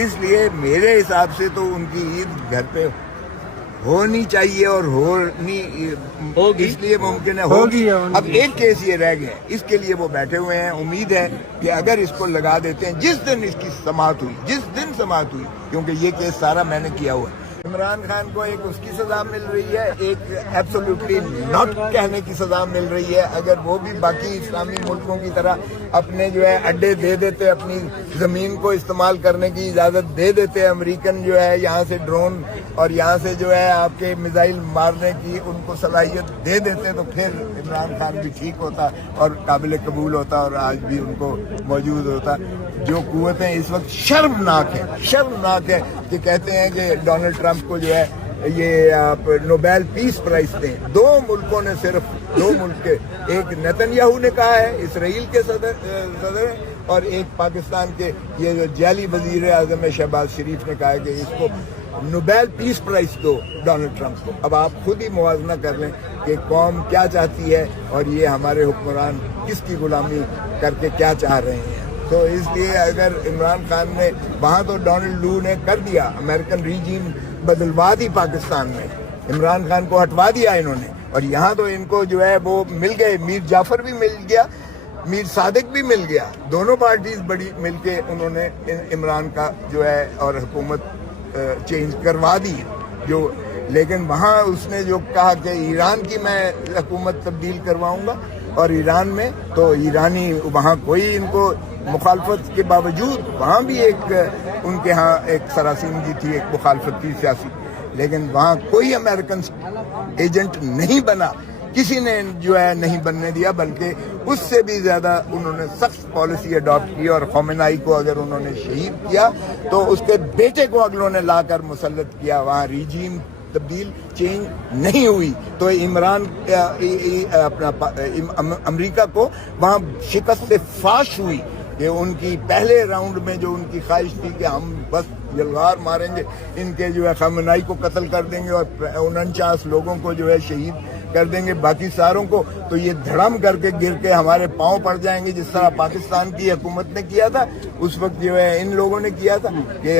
اس لیے میرے حساب سے تو ان کی عید گھر پہ ہونی چاہیے اور ہونی اس لیے ممکن ہے ہوگی. اب ایک کیس یہ رہ گیا اس کے لیے وہ بیٹھے ہوئے ہیں. امید ہے کہ اگر اس کو لگا دیتے ہیں جس دن اس کی سماعت ہوئی کیونکہ یہ کیس سارا میں نے کیا ہوا ہے. عمران خان کو ایک اس کی سزا مل رہی ہے, ایک ایبسولوٹلی ناٹ کہنے کی سزا مل رہی ہے. اگر وہ بھی باقی اسلامی ملکوں کی طرح اپنے جو ہے اڈے دے دیتے, اپنی زمین کو استعمال کرنے کی اجازت دے دیتے, امریکن جو ہے یہاں سے ڈرون اور یہاں سے جو ہے آپ کے میزائل مارنے کی ان کو صلاحیت دے دیتے, تو پھر عمران خان بھی ٹھیک ہوتا اور قابل قبول ہوتا اور آج بھی ان کو موجود ہوتا. جو قوتیں اس وقت شرمناک ہے کہ کہتے ہیں کہ ڈونلڈ ٹرمپ کو جو ہے یہ آپ نوبیل پیس پرائز دیں. دو ملکوں نے صرف دو ملک کے, ایک نیتن یاہو نے کہا ہے اسرائیل کے صدر اور ایک پاکستان کے یہ جو جعلی وزیر اعظم شہباز شریف نے کہا ہے کہ اس کو نوبیل پیس پرائز دو ڈونلڈ ٹرمپ کو. اب آپ خود ہی موازنہ کر لیں کہ قوم کیا چاہتی ہے اور یہ ہمارے حکمران کس کی غلامی کر کے کیا چاہ رہے ہیں. تو اس لیے اگر عمران خان نے وہاں تو ڈونلڈ لو نے کر دیا, امریکن ریجیم بدلوا دی پاکستان میں, عمران خان کو ہٹوا دیا انہوں نے, اور یہاں تو ان کو جو ہے وہ مل گئے. میر جعفر بھی مل گیا, میر صادق بھی مل گیا. دونوں پارٹیز بڑی مل کے انہوں نے عمران کا جو ہے اور حکومت چینج کروا دی جو. لیکن وہاں اس نے جو کہا کہ ایران کی میں حکومت تبدیل کرواؤں گا, اور ایران میں تو ایرانی وہاں کوئی ان کو مخالفت کے باوجود وہاں بھی ایک ان کے ہاں ایک سراسیمگی تھی, ایک مخالفت تھی سیاسی, لیکن وہاں کوئی امریکن ایجنٹ نہیں بنا, کسی نے جو ہے نہیں بننے دیا, بلکہ اس سے بھی زیادہ انہوں نے سخت پالیسی اڈاپٹ کی. اور خامنہ ای کو اگر انہوں نے شہید کیا تو اس کے بیٹے کو اگلوں نے لا کر مسلط کیا. وہاں ریجیم تبدیل چینج نہیں ہوئی تو عمران اپنا امریکہ کو وہاں شکست سے فاش ہوئی کہ ان کی پہلے راؤنڈ میں جو ان کی خواہش تھی کہ ہم بس یلغار ماریں گے, ان کے جو ہے خامنہ ای کو قتل کر دیں گے اور 49 لوگوں کو جو ہے شہید کر دیں گے, باقی ساروں کو, تو یہ دھڑم کر کے گر کے ہمارے پاؤں پڑ جائیں گے, جس طرح پاکستان کی حکومت نے کیا تھا اس وقت جو ہے ان لوگوں نے کیا تھا کہ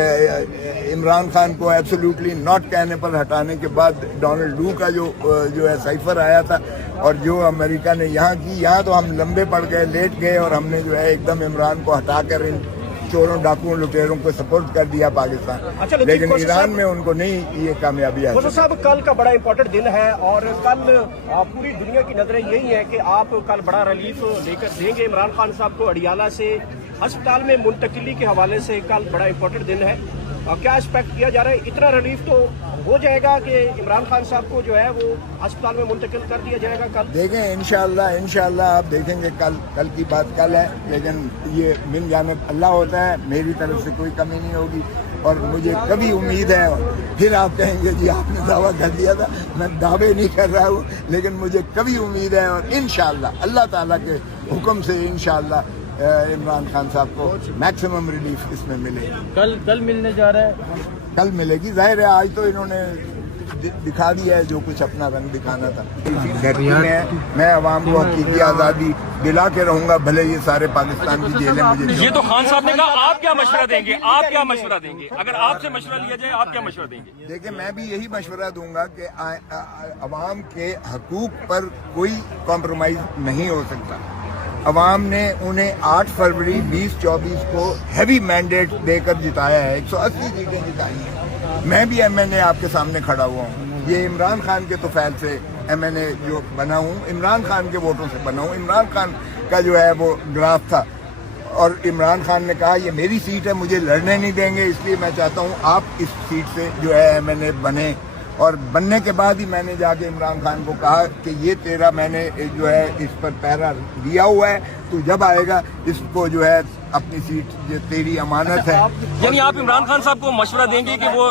عمران خان کو ایبسولوٹلی ناٹ کہنے پر ہٹانے کے بعد ڈونلڈ لو کا جو ہے سائفر آیا تھا, اور جو امریکہ نے یہاں کی, یہاں تو ہم لمبے پڑ گئے, لیٹ گئے, اور ہم نے جو ہے ایک دم عمران کو ہٹا کر ان چوروں ڈاکوؤں لٹیروں کو سپورٹ کر دیا پاکستان. لیکن ایران میں ان کو نہیں یہ کامیابی آئی. صاحب کل کا بڑا امپورٹنٹ دن ہے اور کل پوری دنیا کی نظریں یہی ہیں کہ آپ کل بڑا ریلیف لے کر دیں گے عمران خان صاحب کو. اڈیالہ سے ہسپتال میں منتقلی کے حوالے سے کل بڑا امپورٹنٹ دن ہے, اور کیا ایکسپیکٹ کیا جا رہا ہے؟ اتنا ریلیف تو ہو جائے گا کہ عمران خان صاحب کو جو ہے وہ ہسپتال میں منتقل کر دیا جائے گا کل؟ دیکھیں انشاءاللہ آپ دیکھیں گے, کل کی بات کل ہے, لیکن یہ من جانب اللہ ہوتا ہے, میری طرف سے کوئی کمی نہیں ہوگی. اور مجھے کبھی امید ہے, پھر آپ کہیں گے جی آپ نے دعویٰ کر دیا تھا, میں دعوے نہیں کر رہا ہوں, لیکن مجھے کبھی امید ہے, اور انشاءاللہ اللہ تعالیٰ کے حکم سے انشاءاللہ عمران خان صاحب کو میکسیمم ریلیف اس میں ملے گی. کل ملنے جا رہا ہے, کل ملے گی. ظاہر ہے آج تو انہوں نے دکھا دیا ہے جو کچھ اپنا رنگ دکھانا تھا. میں عوام کو حقیقی آزادی دلا کے رہوں گا, بھلے یہ سارے پاکستان کی جیلیں مجھے. یہ تو خان صاحب نے کہا, آپ کیا مشورہ دیں گے؟ آپ کیا مشورہ دیں گے اگر آپ سے مشورہ لیا جائے؟ آپ کیا مشورہ دیں گے؟ دیکھیں میں بھی یہی مشورہ دوں گا کہ عوام کے حقوق پر کوئی کمپرومائز نہیں ہو سکتا. عوام نے انہیں 8 فروری 2024 کو ہیوی مینڈیٹ دے کر جتایا ہے, 180 سیٹیں جتائی ہیں. میں بھی ایم این اے آپ کے سامنے کھڑا ہوا ہوں, یہ عمران خان کے توفیل سے ایم این اے جو بنا ہوں, عمران خان کے ووٹوں سے بنا ہوں. عمران خان کا جو ہے وہ گراف تھا, اور عمران خان نے کہا یہ میری سیٹ ہے, مجھے لڑنے نہیں دیں گے, اس لیے میں چاہتا ہوں آپ اس سیٹ سے جو ہے ایم این اے بنے. اور بننے کے بعد ہی میں نے جا کے عمران خان کو کہا کہ یہ تیرا میں نے جو ہے اس پر پیرا دیا ہوا ہے, تو جب آئے گا اس کو جو ہے اپنی سیٹ جو تیری امانت ہے. یعنی آپ عمران خان صاحب کو مشورہ دیں گے کہ وہ